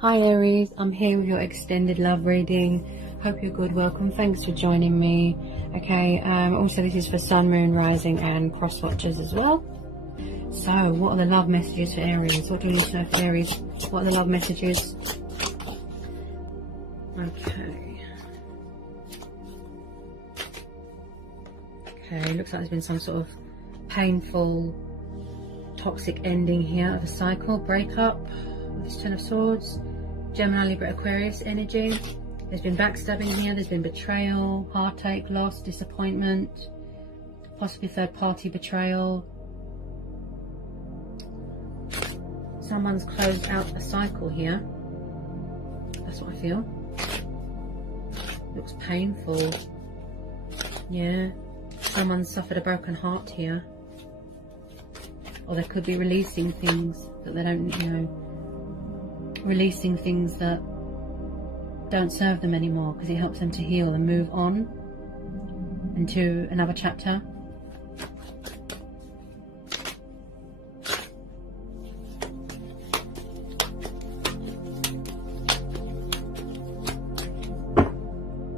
Hi Aries, I'm here with your extended love reading. Hope you're good. Welcome. Thanks for joining me. Okay, also this is for Sun, Moon, Rising and Cross Watchers as well. So, what are the love messages for Aries? What do we need to know for Aries? What are the love messages? Okay. Okay, looks like there's been some sort of painful, toxic ending here of a cycle, breakup. This Ten of Swords, Gemini, Libra, Aquarius energy. There's been backstabbing here, there's been betrayal, heartache, loss, disappointment, possibly third party betrayal. Someone's closed out a cycle here. That's what I feel. Looks painful. Yeah. Someone's suffered a broken heart here. Or they could be releasing things that they don't, releasing things that don't serve them anymore, because it helps them to heal and move on into another chapter.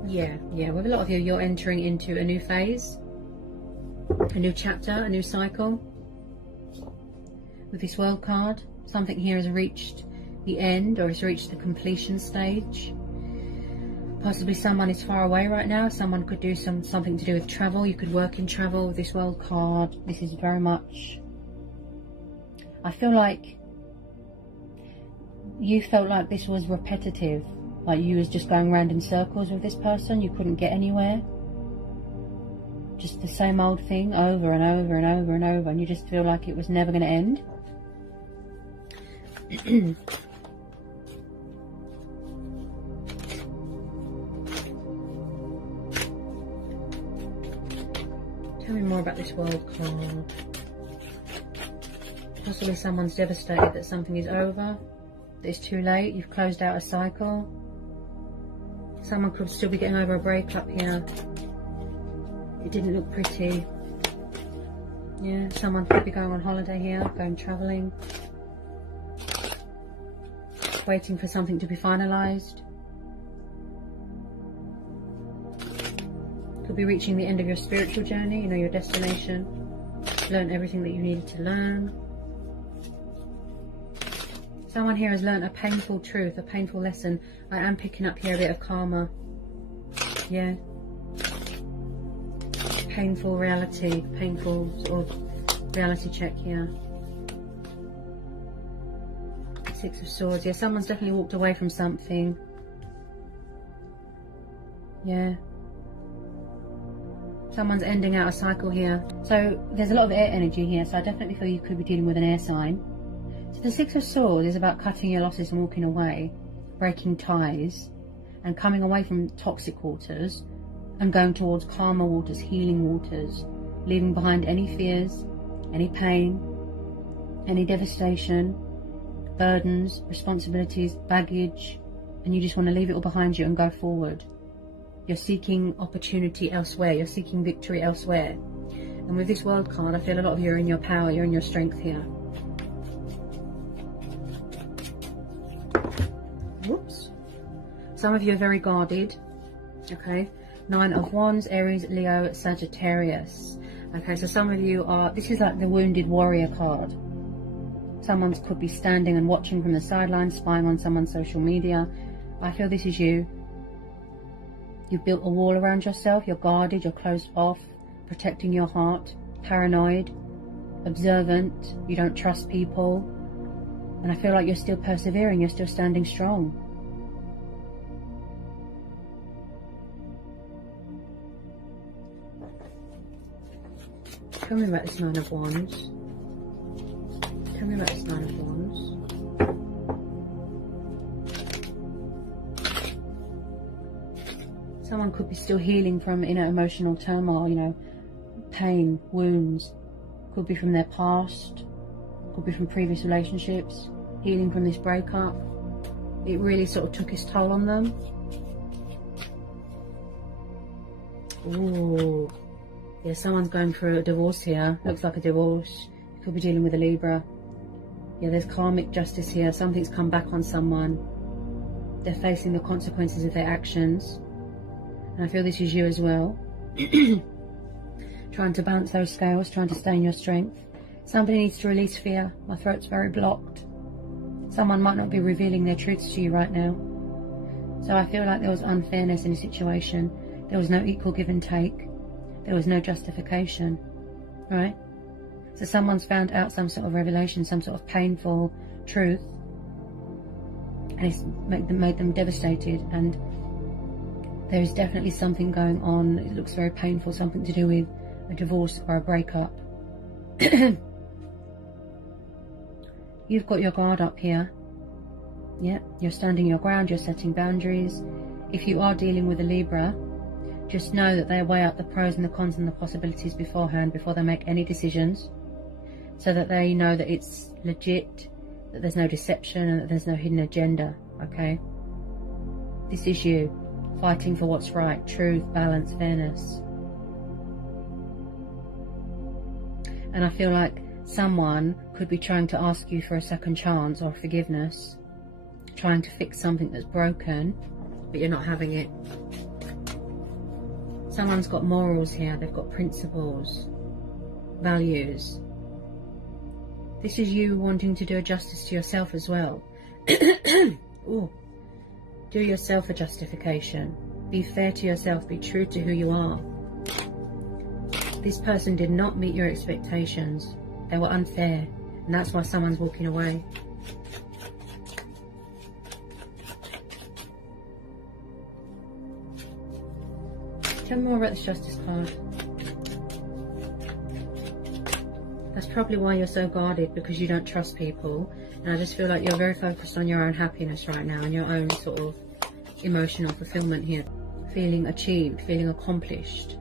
Yeah, with a lot of you, you're entering into a new phase, a new chapter, a new cycle. With this World card, something here has reached the end, or has reached the completion stage. Possibly someone is far away right now. Someone could do something to do with travel. You could work in travel with this World card. This is very much, I feel like you felt like this was repetitive, like you was just going around in circles with this person. You couldn't get anywhere, just the same old thing over and over and over and over, and you just feel like it was never going to end. Tell me more about this World card. Possibly someone's devastated that something is over, that it's too late, you've closed out a cycle. Someone could still be getting over a breakup here. It didn't look pretty. Yeah, someone could be going on holiday here, going travelling. Waiting for something to be finalised. Could be reaching the end of your spiritual journey, your destination. Learn everything that you needed to learn. Someone here has learned a painful truth, a painful lesson. I am picking up here a bit of karma. Yeah. Painful reality, painful sort of reality check here. Six of Swords. Yeah, someone's definitely walked away from something. Yeah. Someone's ending out a cycle here. So there's a lot of air energy here, so I definitely feel you could be dealing with an air sign. So the Six of Swords is about cutting your losses and walking away, breaking ties, and coming away from toxic waters and going towards calmer waters, healing waters, leaving behind any fears, any pain, any devastation, burdens, responsibilities, baggage, and you just want to leave it all behind you and go forward. You're seeking opportunity elsewhere, you're seeking victory elsewhere. And with this World card, I feel a lot of you are in your power, you're in your strength here. Whoops. Some of you are very guarded. Okay. Nine of Wands, Aries, Leo, Sagittarius. Okay, so some of you are, this is like the wounded warrior card. Someone could be standing and watching from the sidelines, spying on someone's social media. I feel this is you. You've built a wall around yourself, you're guarded, you're closed off, protecting your heart, paranoid, observant, you don't trust people. And I feel like you're still persevering, you're still standing strong. Tell me about this Nine of Wands. Tell me about this Nine of Wands. Someone could be still healing from inner emotional turmoil, pain, wounds. Could be from their past. Could be from previous relationships. Healing from this breakup. It really sort of took its toll on them. Ooh. Yeah, someone's going through a divorce here. Looks like a divorce. Could be dealing with a Libra. Yeah, there's karmic justice here. Something's come back on someone. They're facing the consequences of their actions. And I feel this is you as well. Trying to balance those scales, trying to stay in your strength. Somebody needs to release fear. My throat's very blocked. Someone might not be revealing their truths to you right now. So I feel like there was unfairness in the situation. There was no equal give and take. There was no justification. Right? So someone's found out some sort of revelation, some sort of painful truth. And it's made them devastated. And there is definitely something going on. It looks very painful. Something to do with a divorce or a breakup. You've got your guard up here. Yeah, you're standing your ground, you're setting boundaries. If you are dealing with a Libra, just know that they weigh up the pros and the cons and the possibilities beforehand before they make any decisions, so that they know that it's legit, that there's no deception and that there's no hidden agenda, okay? This is you, fighting for what's right, truth, balance, fairness. And I feel like someone could be trying to ask you for a second chance or forgiveness, trying to fix something that's broken, but you're not having it. Someone's got morals here, they've got principles, values. This is you wanting to do a justice to yourself as well. Ooh. Do yourself a justification. Be fair to yourself, be true to who you are. This person did not meet your expectations. They were unfair, and that's why someone's walking away. Tell me more about this Justice card. That's probably why you're so guarded, because you don't trust people. And I just feel like you're very focused on your own happiness right now and your own sort of emotional fulfillment here. Feeling achieved, feeling accomplished,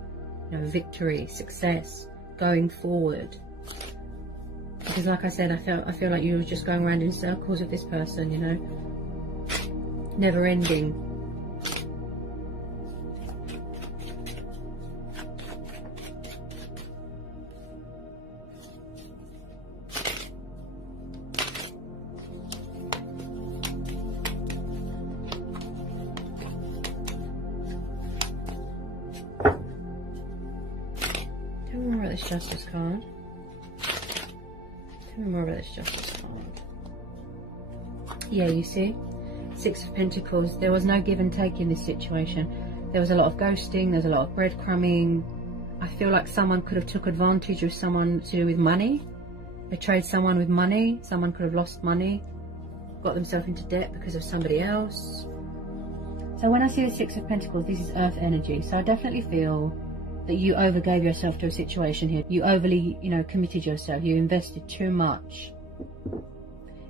you know, victory, success, going forward. Because like I said, I feel like you were just going around in circles with this person, you know. Never ending. Tell me more about this Justice card. Tell me more about this Justice card. Yeah, you see? Six of Pentacles. There was no give and take in this situation. There was a lot of ghosting. There's a lot of breadcrumbing. I feel like someone could have took advantage of someone to do with money. Betrayed someone with money. Someone could have lost money. Got themselves into debt because of somebody else. So when I see the Six of Pentacles, this is earth energy. So I definitely feel that you overgave yourself to a situation here. You overly, you know, committed yourself. You invested too much.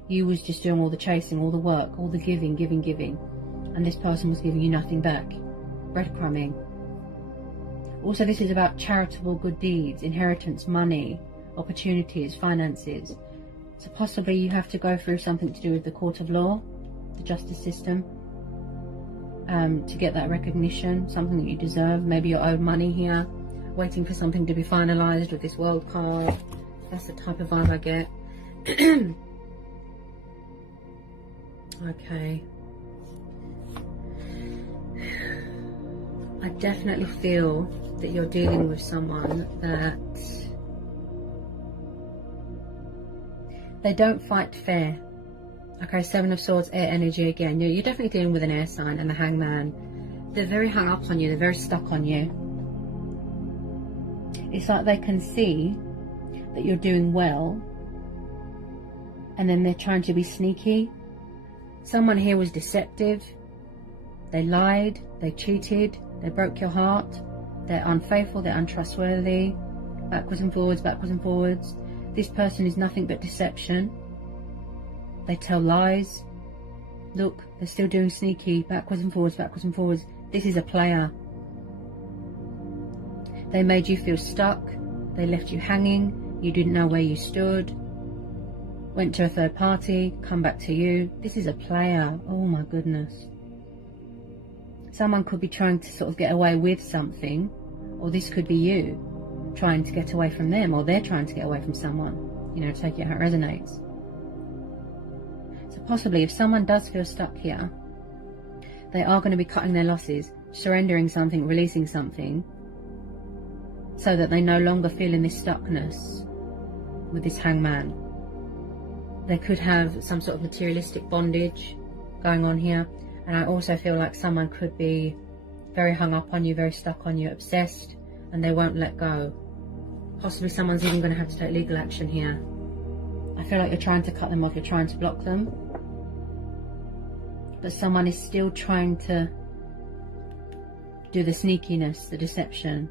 You was just doing all the chasing, all the work, all the giving. And this person was giving you nothing back. Breadcrumbing. Also, this is about charitable good deeds, inheritance, money, opportunities, finances. So possibly you have to go through something to do with the court of law, the justice system, to get that recognition, something that you deserve. Maybe you're owed money here, waiting for something to be finalised with this World card. That's the type of vibe I get. Okay. I definitely feel that you're dealing with someone that they don't fight fair. Okay, Seven of Swords, air energy again. You're definitely dealing with an air sign and the Hangman. They're very hung up on you. They're very stuck on you. It's like they can see that you're doing well, and then they're trying to be sneaky. Someone here was deceptive. They lied. They cheated. They broke your heart. They're unfaithful. They're untrustworthy. Backwards and forwards, backwards and forwards. This person is nothing but deception. They tell lies. Look, they're still doing sneaky, backwards and forwards, backwards and forwards. This is a player. They made you feel stuck. They left you hanging. You didn't know where you stood. Went to a third party, come back to you. This is a player. Oh my goodness. Someone could be trying to sort of get away with something, or this could be you trying to get away from them, or they're trying to get away from someone. You know, take it how it resonates. So possibly if someone does feel stuck here, They are going to be cutting their losses, surrendering something, releasing something, so that they no longer feel in this stuckness with this hangman. They could have some sort of materialistic bondage going on here. And I also feel like someone could be very hung up on you, very stuck on you, obsessed, and they won't let go. Possibly someone's even going to have to take legal action here. I feel like you're trying to cut them off, you're trying to block them. But someone is still trying to do the sneakiness, the deception.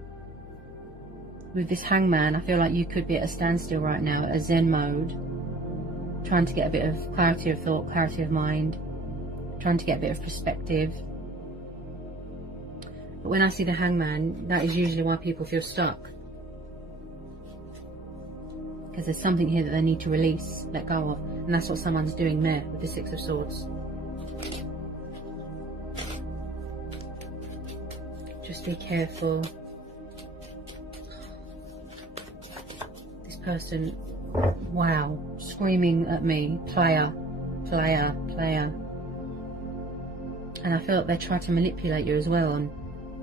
With this hangman, I feel like you could be at a standstill right now, a Zen mode, trying to get a bit of clarity of thought, clarity of mind, trying to get a bit of perspective. But when I see the hangman, that is usually why people feel stuck. Because there's something here that they need to release, let go of. And that's what someone's doing there with the Six of Swords. Just be careful. This person, wow, screaming at me, player, player, player. And I feel like they try to manipulate you as well and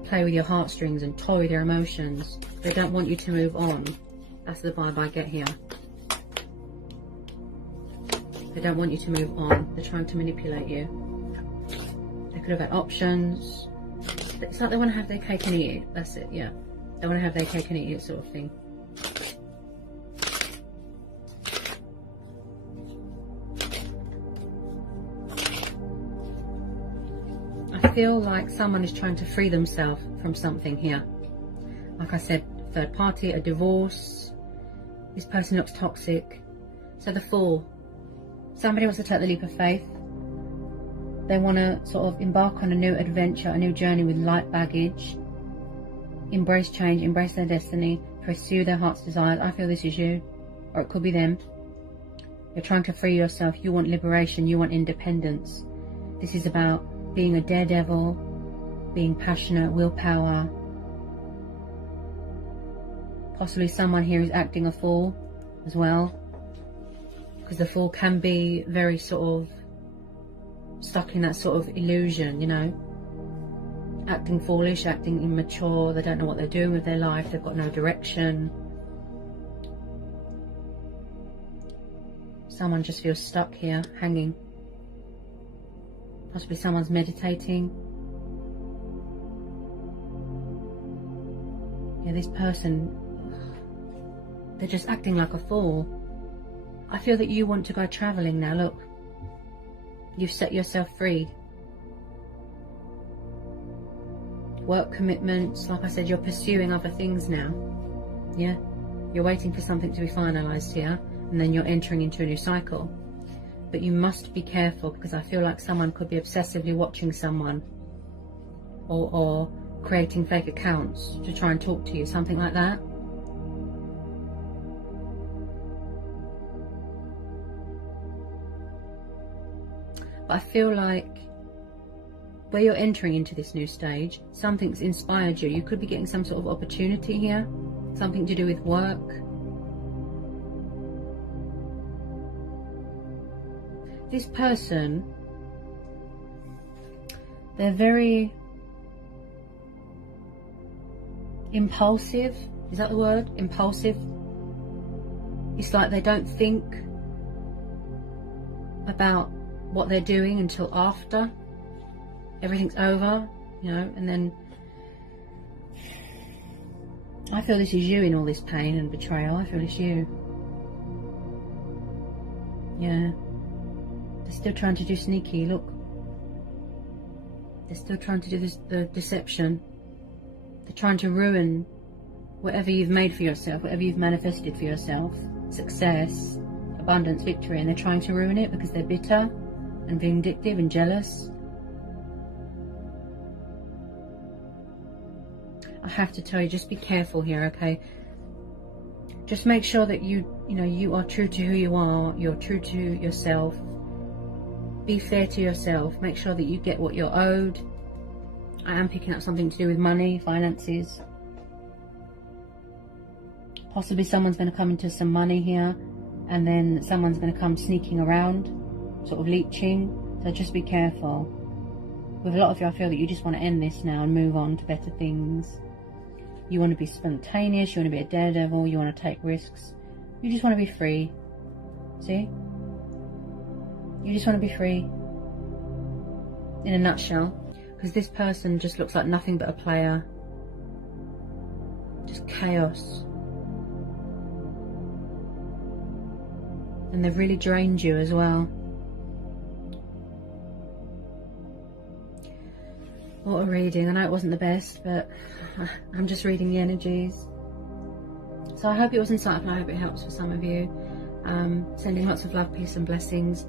play with your heartstrings and toy with your emotions. They don't want you to move on. That's the vibe I get here. They don't want you to move on. They're trying to manipulate you. They could have had options. It's like they want to have their cake and eat it. That's it, yeah. They want to have their cake and eat it sort of thing. I feel like someone is trying to free themselves from something here. Like I said, third party, a divorce. This person looks toxic. So the Fool. Somebody wants to take the leap of faith. They want to sort of embark on a new adventure, a new journey with light baggage. Embrace change, embrace their destiny, pursue their heart's desires. I feel this is you, or it could be them. You're trying to free yourself. You want liberation, you want independence. This is about being a daredevil, being passionate, willpower. Possibly someone here is acting a fool as well. Because the Fool can be very sort of stuck in that sort of illusion, you know. Acting foolish, acting immature. They don't know what they're doing with their life. They've got no direction. Someone just feels stuck here, hanging. Possibly someone's meditating. Yeah, this person, they're just acting like a fool. I feel that you want to go travelling now, look. You've set yourself free. Work commitments, like I said, you're pursuing other things now. Yeah? You're waiting for something to be finalised here, and then you're entering into a new cycle. But you must be careful, because I feel like someone could be obsessively watching someone. Or creating fake accounts to try and talk to you, something like that. But I feel like where you're entering into this new stage, something's inspired you. You could be getting some sort of opportunity here, something to do with work. This person, they're very impulsive. Is that the word? Impulsive. It's like they don't think about what they're doing until after everything's over, you know. And then I feel this is you in all this pain and betrayal. I feel it's you. Yeah, they're still trying to do sneaky. Look, they're still trying to do this, the deception. They're trying to ruin whatever you've made for yourself, whatever you've manifested for yourself, success, abundance, victory, and they're trying to ruin it because they're bitter and vindictive and jealous. I have to tell you, just be careful here, okay? Just make sure that you are true to who you are, you're true to yourself. Be fair to yourself. Make sure that you get what you're owed. I am picking up something to do with money, finances. Possibly someone's going to come into some money here, and then someone's going to come sneaking around, sort of leeching. So just be careful. With a lot of you, I feel that you just want to end this now and move on to better things. You want to be spontaneous, you want to be a daredevil, you want to take risks. You just want to be free. See? You just want to be free. In a nutshell. Because this person just looks like nothing but a player. Just chaos. And they've really drained you as well. What a reading. I know it wasn't the best, but I'm just reading the energies. So I hope it was insightful. I hope it helps for some of you. Sending lots of love, peace and blessings.